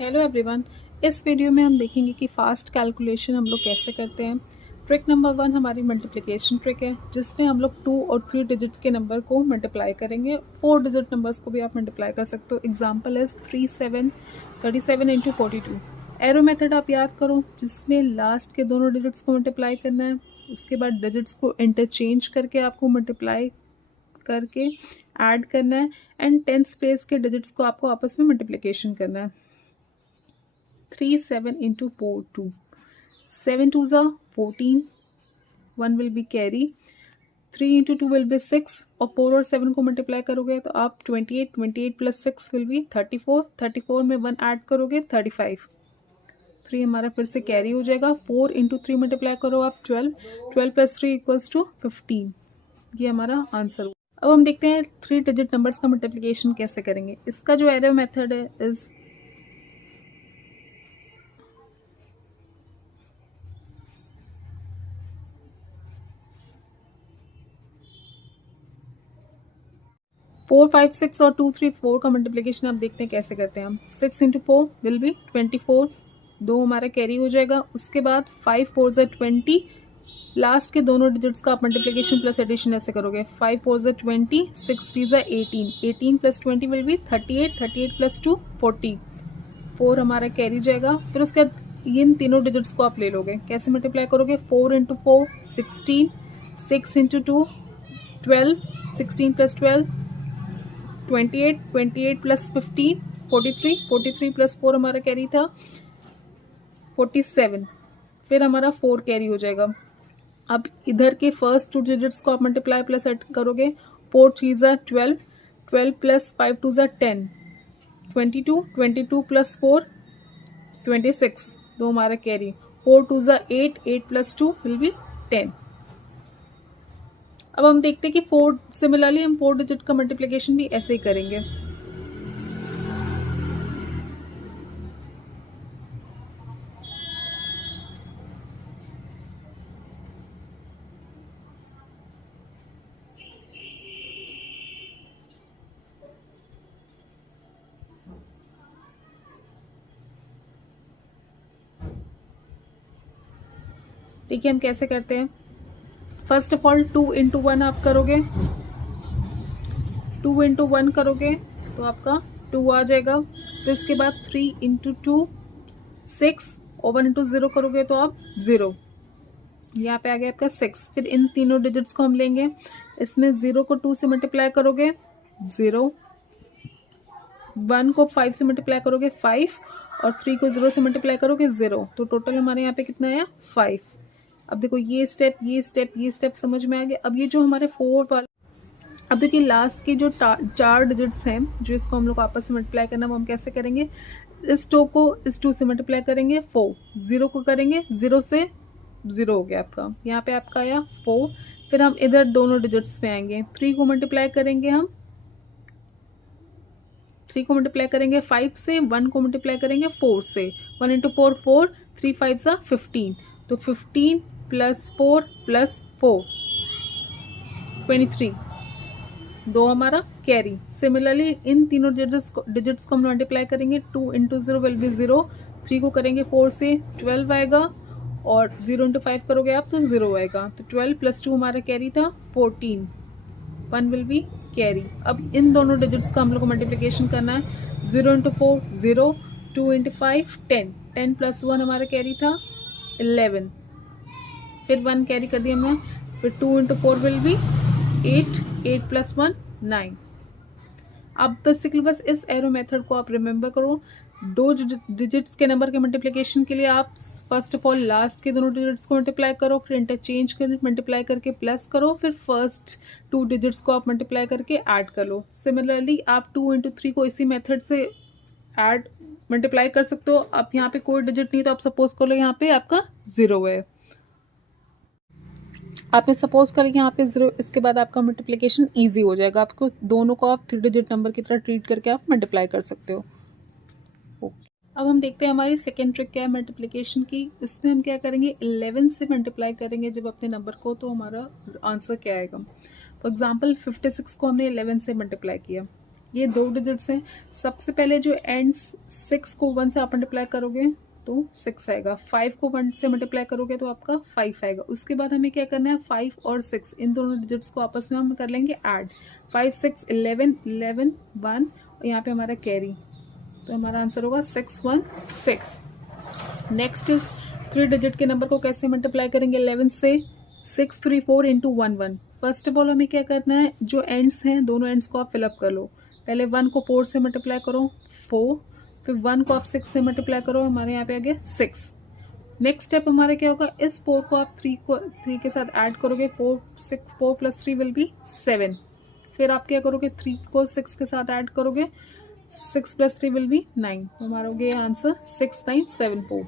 Hello everyone. इस video में हम देखेंगे कि फास्ट कैलकुलेशन हम लोग कैसे करते हैं। ट्रिक नंबर 1 हमारी मल्टीप्लिकेशन ट्रिक है, जिसमें हम लोग 2 और 3 डिजिट्स के नंबर को मल्टीप्लाई करेंगे। 4 डिजिट नंबर्स को भी आप मल्टीप्लाई कर सकते हो। Example is 37 into 42। Arrow method आप याद करो, जिसमें लास्ट के दोनों डिजिट्स को मल्टीप्लाई करना है, उसके बाद डिजिट्स को इंटरचेंज करके आपको मल्टीप्लाई करके ऐड करना है, एंड टेंथ प्लेस के डिजिट्स को आपको आपस में मल्टीप्लिकेशन करना है। 3 7 into 4 2 7 2s are 14, 1 will be carry, 3 into 2 will be 6 और 4 और 7 को मल्टीप्लाई करोगे तो आप 28 प्लस 6 विल बी 34 में 1 ऐड करोगे 35, 3 हमारा फिर से कैरी हो जाएगा। 4 इंटू 3 मल्टीप्लाई करो आप 12 प्लस 3 इक्वल्स टू 15। ये हमारा आंसर हुआ। अब हम देखते हैं 3 डिजिट नंबर्स का मल्टीप्लिकेशन कैसे करेंगे। इसका जो एरो मेथड है इज 4 5 6 और 2 3 4 का मल्टीप्लिकेशन आप देखते हैं कैसे करते हैं हम। 6 इंटू 4 विल बी 24, 2 हमारा कैरी हो जाएगा। उसके बाद 5 4 ज़ा 20, लास्ट के दोनों डिजिट्स का आप मल्टीप्लिकेशन प्लस एडिशन ऐसे करोगे। 5 4 ज़ा 20, 6 3 ज़ा 18, 18 प्लस 20 विल बी 38, 38 प्लस 2 40, 4 हमारा कैरी जाएगा। फिर उसके बाद इन तीनों डिजिट्स को आप ले लोगे, कैसे मल्टीप्लाई करोगे। 4 into 4 16, 6 into 2 12, 16 plus 12 28, 28 plus 15 43, 43 plus 4 हमारा कैरी था 47, फिर हमारा 4 कैरी हो जाएगा। अब इधर के फर्स्ट 2 डिजिट्स को आप मल्टीप्लाई प्लस ऐड करोगे। 4 3 ज़ा 12, 12 प्लस 5 2 ज़ा 10, 22, 22 प्लस 4 26, 2 हमारा कैरी। 4 2 ज़ा 8, 8 प्लस 2 विल बी 10। अब हम देखते हैं कि 4 सिमिलरली हम 4 डिजिट का मल्टीप्लिकेशन भी ऐसे ही करेंगे। देखिए हम कैसे करते हैं। फर्स्ट ऑफ ऑल 2 इंटू 1 आप करोगे, 2 इंटू 1 करोगे तो आपका 2 आ जाएगा। फिर उसके बाद 3 इंटू 2 6 और 1 इंटू 0 करोगे तो आप 0, यहाँ पे आ गया आपका 6। फिर इन तीनों डिजिट्स को हम लेंगे, इसमें 0 को 2 से मल्टीप्लाई करोगे 0, 1 को 5 से मल्टीप्लाई करोगे 5 और 3 को 0 से मल्टीप्लाई करोगे 0, तो टोटल हमारे यहाँ पे कितना आया 5। अब देखो ये स्टेप समझ में आ गया। अब ये जो हमारे 4 वाला, अब देखिए लास्ट की जो 4 डिजिट्स हैं जो इसको हम लोग आपस में मल्टीप्लाई करना, वो हम कैसे करेंगे। इस 2 को इस 2 से मल्टीप्लाई करेंगे 4, 0 को करेंगे 0 से 0 हो गया आपका, यहाँ पे आपका आया 4। फिर हम इधर दोनों डिजिट्स पे आएंगे, 3 को मल्टीप्लाई करेंगे हम, 3 को मल्टीप्लाई करेंगे 5 से, 1 को मल्टीप्लाई करेंगे 4 से। 1 इंटू 4 4, 3 5 सा 15, तो 15 प्लस 4 प्लस 4 23, 2 हमारा कैरी। सिमिलरली इन तीनों डिजिट्स को हम मल्टीप्लाई करेंगे। 2 इंटू 0 विल बी 0, 3 को करेंगे 4 से 12 आएगा, और 0 इंटू 5 करोगे आप तो 0 आएगा। तो 12 प्लस 2 हमारा कैरी था 14, 1 विल बी कैरी। अब इन दोनों डिजिट्स का हम लोग को मल्टीप्लिकेशन करना है। 0 इंटू 4 0, 2 इंटू 5 10, 10 प्लस 1 हमारा कैरी था 11, फिर 1 कैरी कर दिया हमने। फिर 2 इंटू 4 विल बी 8, 8 प्लस 1 9। अब बेसिकली बस इस एरो मेथड को आप रिमेंबर करो। 2 डिजिट्स के नंबर के मल्टीप्लिकेशन के लिए आप फर्स्ट ऑफ ऑल लास्ट के दोनों डिजिट्स को मल्टीप्लाई करो, फिर इंटरचेंज कर मल्टीप्लाई करके प्लस करो, फिर फर्स्ट 2 डिजिट्स को आप मल्टीप्लाई करके ऐड कर लो। सिमिलरली आप 2 इंटू 3 को इसी मेथड से ऐड मल्टीप्लाई कर सकते हो। आप यहाँ पे कोई डिजिट नहीं तो आप सपोज कर लो यहाँ पे आपका 0 है, आपने सपोज कर यहाँ पे 0, इसके बाद आपका मल्टीप्लिकेशन ईजी हो जाएगा। आपको दोनों को आप 3 डिजिट नंबर की तरह ट्रीट करके आप मल्टीप्लाई कर सकते हो। अब हम देखते हैं हमारी सेकेंड ट्रिक क्या है मल्टीप्लिकेशन की। इसमें हम क्या करेंगे, 11 से मल्टीप्लाई करेंगे जब अपने नंबर को, तो हमारा आंसर क्या आएगा। फॉर एग्जाम्पल 56 को हमने 11 से मल्टीप्लाई किया, ये 2 डिजिट्स हैं। सबसे पहले जो एंड्स 6 को 1 से आप मल्टीप्लाई करोगे तो 6 आएगा, 5 को 1 से मल्टीप्लाई करोगे तो आपका 5 आएगा। उसके बाद हमें क्या करना है, 5 और 6 इन दोनों डिजिट्स को आपस में हम कर लेंगे ऐड। 5 6 11 11 1 और यहाँ पे हमारा कैरी, तो हमारा आंसर होगा 616। नेक्स्ट इज 3 डिजिट के नंबर को कैसे मल्टीप्लाई करेंगे 11 से, 6 3 4 इंटू 1 1। फर्स्ट ऑफ ऑल हमें क्या करना है, जो एंड्स हैं दोनों एंड्स को आप फिलअप कर लो। पहले 1 को 4 से मल्टीप्लाई करो 4, फिर 1 को आप 6 से मल्टीप्लाई करो, हमारे यहाँ पे आ गया 6। नेक्स्ट स्टेप हमारा क्या होगा, इस 4 को आप 3 के साथ ऐड करोगे, 4 प्लस 3 विल बी 7। फिर आप क्या करोगे, 3 को 6 के साथ ऐड करोगे, 6 प्लस 3 विल बी 9। हमारा हो गया आंसर 6974।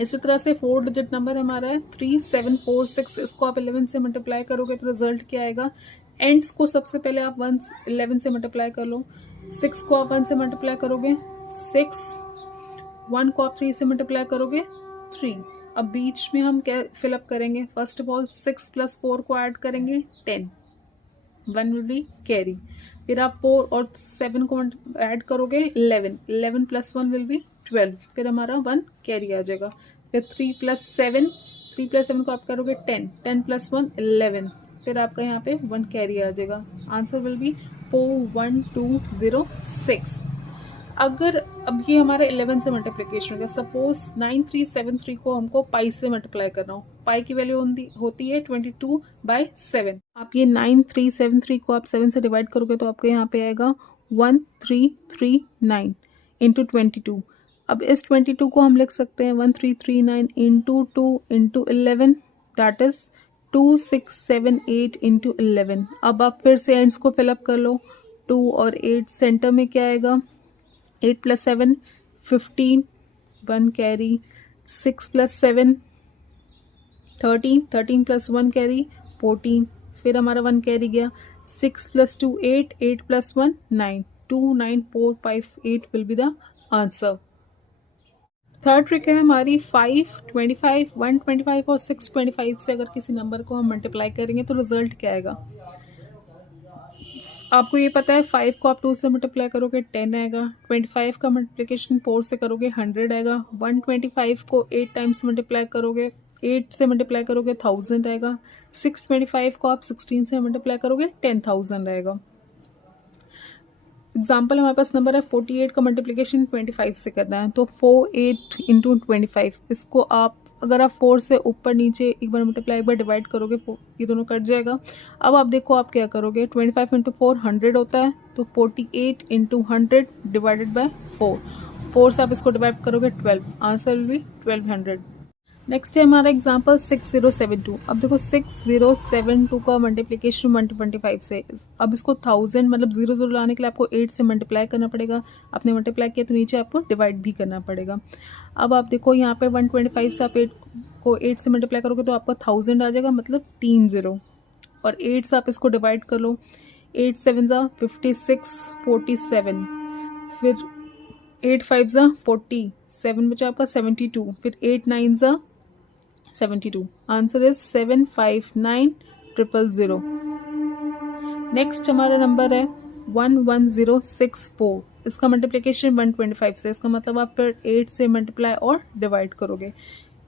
इसी तरह से 4 डिजिट नंबर हमारा है 3746। इसको आप 11 से मल्टीप्लाई करोगे तो रिजल्ट क्या आएगा, एंड्स को सबसे पहले आप 11 से मल्टीप्लाई कर लो, 6 को आप 1 से मल्टीप्लाई करोगे 6, 1 को आप 3 से मल्टीप्लाई करोगे 3। अब बीच में हम क्या फिलअप करेंगे, फर्स्ट ऑफ ऑल 6 प्लस 4 को ऐड करेंगे 10, 1 विल बी कैरी। फिर आप 4 और 7 को ऐड करोगे 11, 11 प्लस 1 विल बी 12, फिर हमारा 1 कैरी आ जाएगा। फिर 3 प्लस 7 को आप करोगे 10, 10 प्लस 1 11, फिर आपका यहाँ पे 1 कैरी आ जाएगा। Answer will be 41206। अगर अब ये हमारा 11 से मल्टीप्लिकेशन हो गया, सपोज 9373 को हमको पाई से मल्टीप्लाई करना हो, पाई की वैल्यू होती है 22/7। आप ये 9373 को आप 7 से डिवाइड करोगे तो आपके यहाँ पे आएगा 1339 इंटू 22। अब इस 22 को हम लिख सकते हैं 1339 into 2 into 11, that is 2678 into 11। अब आप फिर से एंड्स को फिलअप कर लो, 2 और 8 सेंटर में क्या आएगा, 8 plus 7 15, 1 carry, 6 plus 7 13, 13 plus 1 carry 14, फिर हमारा 1 कैरी गया, 6 plus 2 8, 8 plus 1 9, 29458 will be the answer. Third trick है हमारी 5, 25, 125 और 625 से अगर किसी नंबर को हम मल्टीप्लाई करेंगे तो रिजल्ट क्या आएगा। आपको ये पता है 5 को आप 2 से मल्टीप्लाई करोगे 10 आएगा, 25 का मल्टीप्लिकेशन 4 से करोगे 100 आएगा, 125 को 8 टाइम्स मल्टीप्लाई करोगे 8 से मल्टीप्लाई करोगे 1000 आएगा, 625 को आप 16 से मल्टीप्लाई करोगे 10,000 आएगा। एग्जाम्पल हमारे पास नंबर है 48 का मल्टीप्लिकेशन 25 से करना है, तो 48 इंटू 25, इसको आप अगर आप 4 से ऊपर नीचे एक बार मल्टीप्लाई एक बार डिवाइड करोगे ये दोनों कट जाएगा। अब आप देखो आप क्या करोगे, 25 इंटू 4 100 होता है, तो 48 इंटू 100 डिवाइडेड बाय 4 से आप इसको डिवाइड करोगे 12, आंसर विल बी 1200। नेक्स्ट है हमारा एग्जाम्पल 6072। अब देखो 6072 का मल्टीप्लिकेशन 125 से, अब इसको 1000 मतलब 0 लाने के लिए आपको 8 से मल्टीप्लाई करना पड़ेगा, आपने मल्टीप्लाई किया तो नीचे आपको डिवाइड भी करना पड़ेगा। अब आप देखो यहाँ पे 125 से आप 8 को 8 से मल्टीप्लाई करोगे तो आपका 1000 आ जाएगा, मतलब 3 0, और 8 से आप इसको डिवाइड कर लो, 8 7 ज़ा 56 47, फिर 8 5 ज़ा 40, 7 बचा आपका 72, फिर 8 9 ज़ा 72, आंसर इज 759000। नेक्स्ट हमारा नंबर है 11064, इसका मल्टीप्लिकेशन 125 से, इसका मतलब आप फिर 8 से मल्टीप्लाई और डिवाइड करोगे,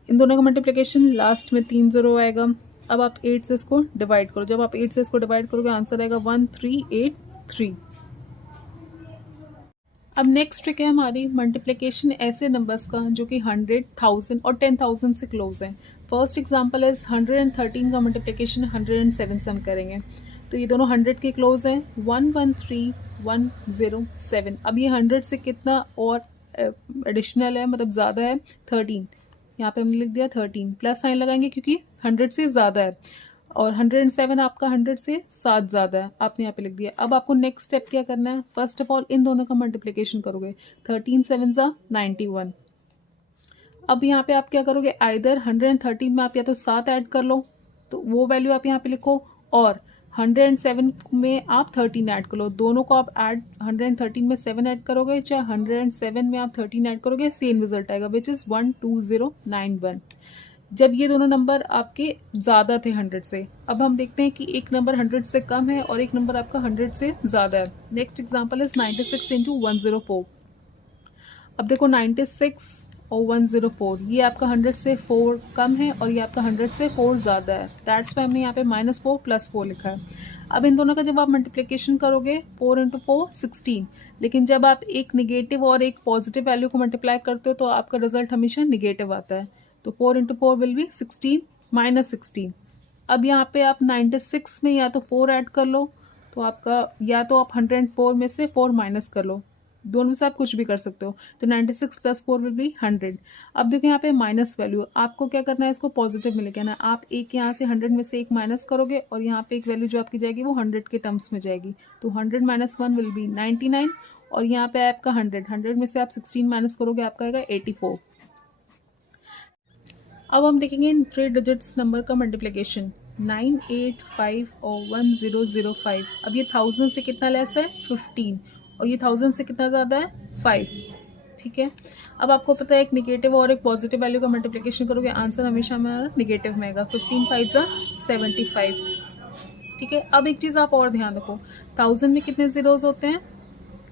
इन दोनों का मल्टीप्लिकेशन लास्ट में 3 0 आएगा। अब आप 8 से इसको डिवाइड करो, जब आप 8 से इसको डिवाइड करोगे आंसर आएगा 1383। अब नेक्स्ट ट्रिक है हमारी मल्टीप्लिकेशन ऐसे नंबर्स का जो कि 100, 1000 और 10,000 से क्लोज हैं। फर्स्ट एग्जांपल इज 113 का मल्टीप्लिकेशन 107 से हम करेंगे, तो ये दोनों 100 के क्लोज हैं, 113107। अब ये 100 से कितना और एडिशनल है, मतलब ज़्यादा है 13, यहाँ पे हमने लिख दिया 13, प्लस साइन लगाएंगे क्योंकि 100 से ज़्यादा है, और 107 आपका 100 से 7 ज़्यादा है, आपने यहाँ पे लिख दिया। अब आपको नेक्स्ट स्टेप क्या करना है, फर्स्ट ऑफ ऑल इन दोनों का मल्टीप्लिकेशन करोगे, 13 7 ज़ा 91। अब यहाँ पे आप क्या करोगे, आइदर 113 में आप या तो 7 ऐड कर लो तो वो वैल्यू आप यहाँ पे लिखो, और 107 में आप 13 ऐड कर लो, दोनों को आप ऐड 113 में 7 ऐड करोगे चाहे 107 में आप 13 ऐड करोगे, सेम रिजल्ट आएगा, विच इज़ 12091। जब ये दोनों नंबर आपके ज़्यादा थे 100 से। अब हम देखते हैं कि एक नंबर 100 से कम है और एक नंबर आपका 100 से ज़्यादा है। Next example is 96 into 104। अब देखो 96 और 104, ये आपका 100 से 4 कम है और ये आपका 100 से 4 ज़्यादा है। दैट्स वाई हमने यहाँ पे -4 + 4 लिखा है। अब इन दोनों का जब आप मल्टीप्लिकेशन करोगे 4 इंटू 4 16, लेकिन जब आप एक निगेटिव और एक पॉजिटिव वैल्यू को मल्टीप्लाई करते हो तो आपका रिजल्ट हमेशा निगेटिव आता है। तो 4 इंटू 4 विल बी 16 -16। अब यहाँ पे आप 96 में या तो 4 ऐड कर लो, तो आपका या तो आप 104 में से 4 माइनस कर लो, दोनों में से आप कुछ भी कर सकते हो। तो 96 + 4 विल बी 100। अब देखो यहाँ पे माइनस वैल्यू, आपको क्या करना है, इसको पॉजिटिव में लेके आना। आप एक यहाँ से 100 में से एक माइनस करोगे और यहाँ पे एक वैल्यू जो आपकी जाएगी वो 100 के टर्म्स में जाएगी। तो 100 - 1 विल बी 99 और यहाँ पे आपका 100 में से आप 16 माइनस करोगे, आपका आएगा 84। अब हम देखेंगे इन 3 डिजिट्स नंबर का मल्टीप्लिकेशन 985 और 1005। अब ये 1000 से कितना लेस है 15 और ये 1000 से कितना ज़्यादा है 5। ठीक है, अब आपको पता है एक निगेटिव और एक पॉजिटिव वैल्यू का मल्टीप्लिकेशन करोगे आंसर हमेशा हमारा निगेटिव में आएगा। 15 5 75। ठीक है, अब एक चीज़ आप और ध्यान रखो, 1000 में कितने ज़ीरोज़ होते हैं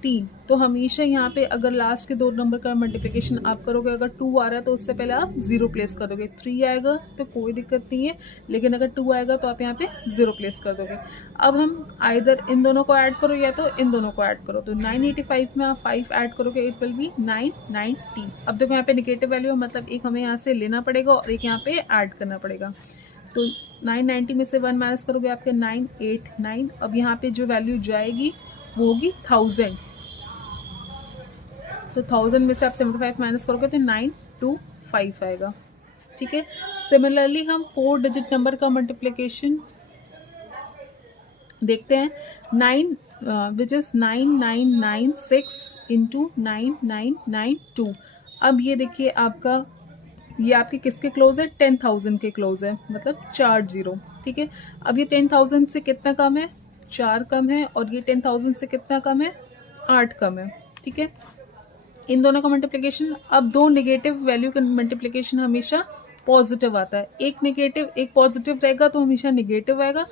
3। तो हमेशा यहाँ पे अगर लास्ट के 2 नंबर का मल्टीप्लिकेशन आप करोगे, अगर 2 आ रहा है तो उससे पहले आप 0 प्लेस कर दोगे। 3 आएगा तो कोई दिक्कत नहीं है, लेकिन अगर 2 आएगा तो आप यहाँ पे 0 प्लेस कर दोगे। अब हम आइदर इन दोनों को ऐड करो या तो इन दोनों को ऐड करो। तो 985 में आप 5 ऐड करोगे, इट विल बी 990। अब देखो यहाँ पे निगेटिव वैल्यू, मतलब एक हमें यहाँ से लेना पड़ेगा और एक यहाँ पे ऐड करना पड़ेगा। तो 990 में से 1 माइनस करोगे, आपके 989। अब यहाँ पे जो वैल्यू जाएगी वो होगी 1000। तो 1000 में से आप 75 माइनस करोगे तो 925 आएगा। ठीक है, सिमिलरली हम 4 डिजिट नंबर का मल्टीप्लिकेशन देखते हैं। 9 विच इज़ 9996 इंटू 9992। अब ये देखिए आपका, ये आपके किसके क्लोज है 10,000 के क्लोज है, मतलब 4 0। ठीक है, अब ये 10,000 से कितना कम है 4 कम है और ये 10,000 से कितना कम है 8 कम है। ठीक है, इन दोनों का मल्टीप्लिकेशन, अब 2 नेगेटिव वैल्यू का मल्टीप्लिकेशन हमेशा पॉजिटिव आता है। एक नेगेटिव एक पॉजिटिव रहेगा तो हमेशा नेगेटिव आएगा,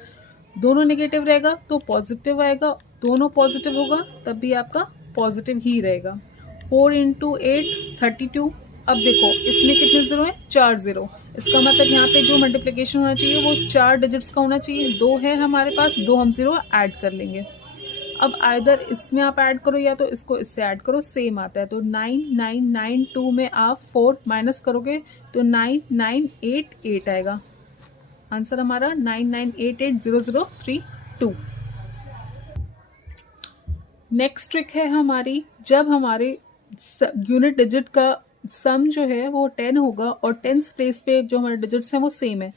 दोनों नेगेटिव रहेगा तो पॉजिटिव आएगा, दोनों पॉजिटिव होगा तब भी आपका पॉजिटिव ही रहेगा। 4 इंटू 8 32। अब देखो इसमें कितने ज़ीरो हैं 4 ज़ीरो। इसका मतलब यहाँ पे जो मल्टीप्लिकेशन होना चाहिए वो 4 डिजिट्स का होना चाहिए। 2 है हमारे पास, 2 हम ज़ीरो ऐड कर लेंगे। अब आइदर इसमें आप ऐड करो या तो इसको इससे ऐड करो, सेम आता है। तो 9992 में आप 4 माइनस करोगे तो 9988 आएगा। आंसर हमारा 99880032। नेक्स्ट ट्रिक है हमारी, जब हमारे यूनिट डिजिट का सम जो है वो 10 होगा और 10th प्लेस पे जो हमारे डिजिट्स हैं वो सेम है।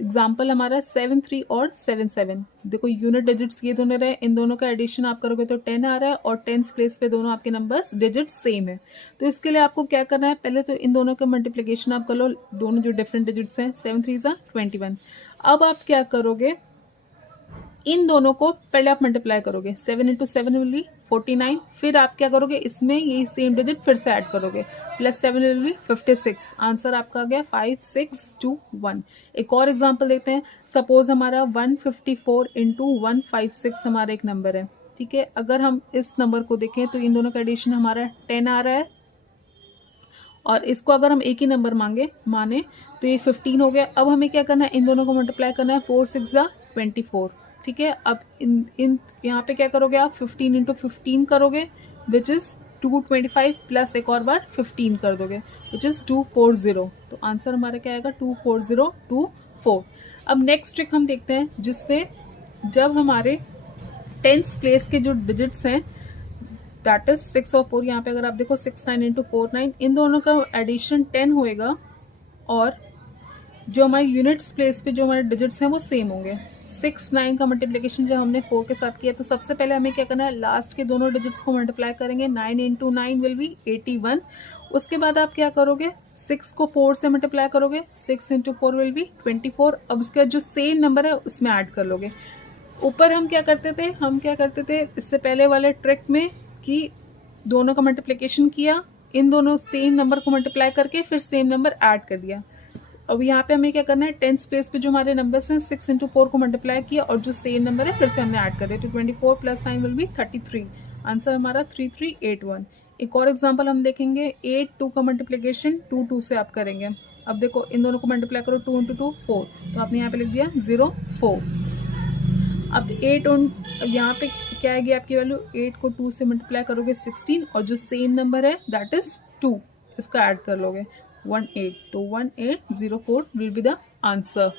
एग्जाम्पल हमारा 73 और 77। देखो यूनिट डिजिट्स ये दोनों रहे, इन दोनों का एडिशन आप करोगे तो 10 आ रहा है और 10th प्लेस पे दोनों आपके नंबर्स डिजिट्स सेम है। तो इसके लिए आपको क्या करना है, पहले तो इन दोनों का मल्टीप्लिकेशन आप कर लो, दोनों जो डिफरेंट डिजिट्स हैं। 7 3 21। अब आप क्या करोगे, इन दोनों को पहले आप मल्टीप्लाई करोगे। 7 इंटू 7 विल बी 49। फिर आप क्या करोगे, इसमें यही सेम डिजिट फिर से ऐड करोगे, +7 विल बी 56। आंसर आपका आ गया 5621। एक और एग्जांपल देखते हैं। सपोज हमारा 154 इंटू 156 हमारा एक नंबर है। ठीक है, अगर हम इस नंबर को देखें तो इन दोनों का एडिशन हमारा 10 आ रहा है और इसको अगर हम एक ही नंबर माने तो ये 15 हो गया। अब हमें क्या करना है, इन दोनों को मल्टीप्लाई करना है। 4 6 24। ठीक है, अब इन यहाँ पे क्या करोगे आप, 15 इंटू 15 करोगे विच इज़ 225 प्लस एक और बार 15 कर दोगे विच इज़ 240। तो आंसर हमारा क्या आएगा 24024। अब नेक्स्ट ट्रिक हम देखते हैं जिसमें जब हमारे 10th प्लेस के जो डिजिट्स हैं दैट इज 6 और 4। यहाँ पे अगर आप देखो 6 9 इंटू 4 9, इन दोनों का एडिशन 10 होएगा और जो हमारे यूनिट्स प्लेस पे जो हमारे डिजिट्स हैं वो सेम होंगे। 6 9 का मल्टीप्लिकेशन जब हमने 4 के साथ किया तो सबसे पहले हमें क्या करना है, लास्ट के दोनों डिजिट्स को मल्टीप्लाई करेंगे। 9 इंटू 9 विल बी 81। उसके बाद आप क्या करोगे, 6 को 4 से मल्टीप्लाई करोगे। 6 इंटू 4 विल बी 24। अब उसका जो सेम नंबर है उसमें ऐड कर लोगे। ऊपर हम क्या करते थे इससे पहले वाले ट्रिक में कि दोनों का मल्टीप्लिकेशन किया, इन दोनों सेम नंबर को मल्टीप्लाई करके फिर सेम नंबर ऐड कर दिया। अब यहाँ पे हमें क्या करना है, 10th प्लेस पे जो हमारे नंबर्स हैं 6 इंटू 4 को मल्टीप्लाई किया और जो सेम नंबर है फिर से हमने ऐड कर दिया, तो 24 प्लस 9 विल बी 33। आंसर हमारा 3381। एक और एग्जांपल हम देखेंगे, 8 2 का मल्टीप्लिकेशन 2 2 से आप करेंगे। अब देखो इन दोनों को मल्टीप्लाई करो, 2 इंटू 2 4, तो आपने यहाँ पे लिख दिया 04। अब 8 और यहाँ पे क्या आएगी आपकी वैल्यू, 8 को 2 से मल्टीप्लाई करोगे 16 और जो सेम नंबर है दैट इज 2, इसका ऐड कर लोगे 18, तो 1804 विल बी द आंसर।